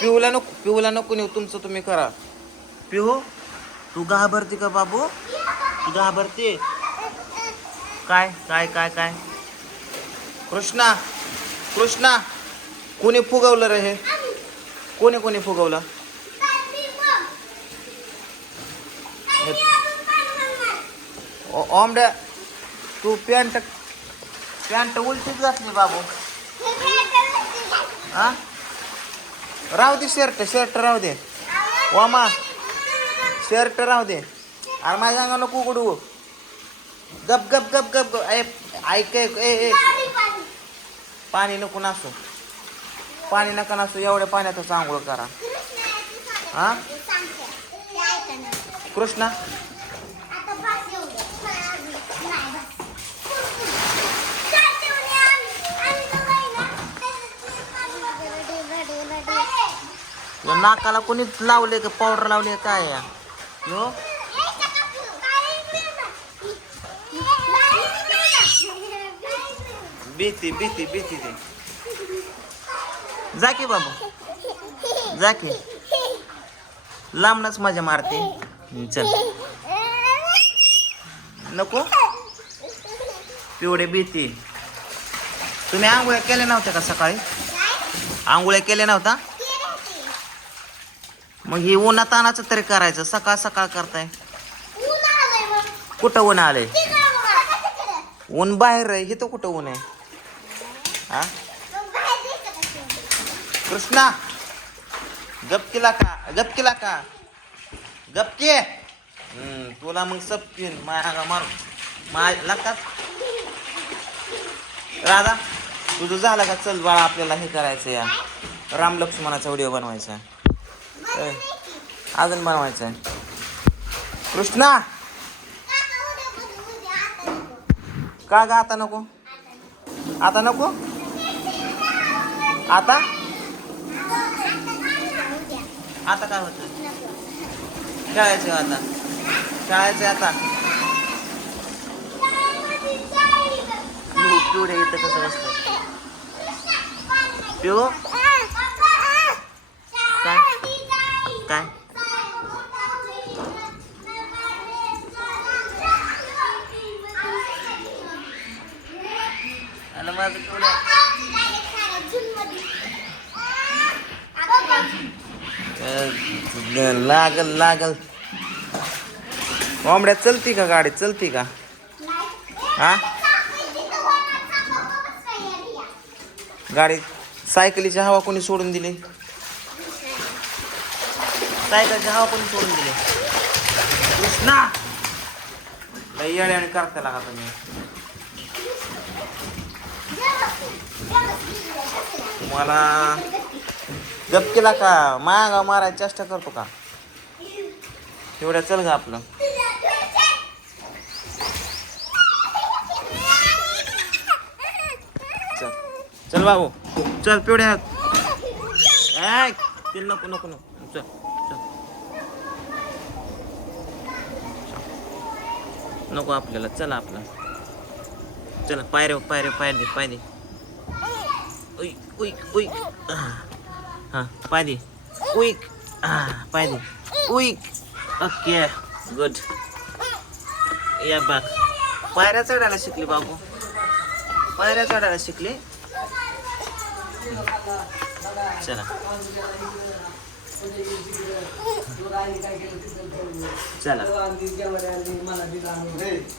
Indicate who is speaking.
Speaker 1: पिऊला नको पिऊला नको नेऊ तुमचं तुम्ही करा. पिऊ तू घाबरते का बाबू? तू घाबरते? काय काय काय काय? कृष्णा कृष्णा कोणी फुगवलं रे हे? कोणी कोणी फुगवलं? ओमड्या तू पॅन्ट पॅन्ट उलटीच घातली बाबू. हा? राहू दे शर्ट शर्ट राहू दे. वामा शर्ट राहू दे. अरे माझ्या अंगा नको उघडू. गप गप गप गप गप. ए, ऐक ऐक, ए ए. पाणी नको नासू. पाणी नका नासू एवढ्या पाण्यातच आंघोळ करा. हा? कृष्णा? नाकाला कोणी लावले का? पावडर लावले काय या? जा की बाबू. जा की. मज़ा मारते. चल. नको. पिवडे भीती. तुम्ही नव्हत्या का सकाळी? आंघोळ्या केल्या नव्हता? मग हे उन्हा तानाचं तरी करायचं. सकाळ सकाळ करताय. कुठं ऊन आलंय? ऊन बाहेर आहे. इथं कुठं ऊन आहे? हा? कृष्णा गपकीला का? गपकीला का? गपके हम्म, तुला मग सपकीन माया मारू. माय लागतात राधा तुझं झालं का? चल बाळा आपल्याला हे करायचं या राम लक्ष्मणाचा व्हिडिओ बनवायचा. अजून बनवायचा आहे कृष्णा! का ग आता नको? आता नको? आता? आता काय होतं? खेळायचं आता. खेळायचं आता. पिवडे येतं कसं बसतं पिऊ काय काय? आणि माझं लागल लागल. कोंबड्या चलती का गाडी? चलती का? हा? गाडी सायकलीची हवा कोणी सोडून दिली? सायकलची हवा पण सोडून दिले. कृष्णा! लई येड्याने करता लागा तुम्ही. मला गप केला का? मागा मारायची चेष्टा करतो का? तेवढ्या चल गा आपलं. चल. चल बाबू. चल पिवड्या. नको नको नको. चल. नको आपल्याला चला आपलं. चला पायरे पायरे पाय दे पाय दे. उई उई उई. हां पाय दे. उईक पाय दे. उईक ओके गुड या बाग पायऱ्या चढायला शिकली बाबू. पायऱ्या चढायला शिकली. चला. चला.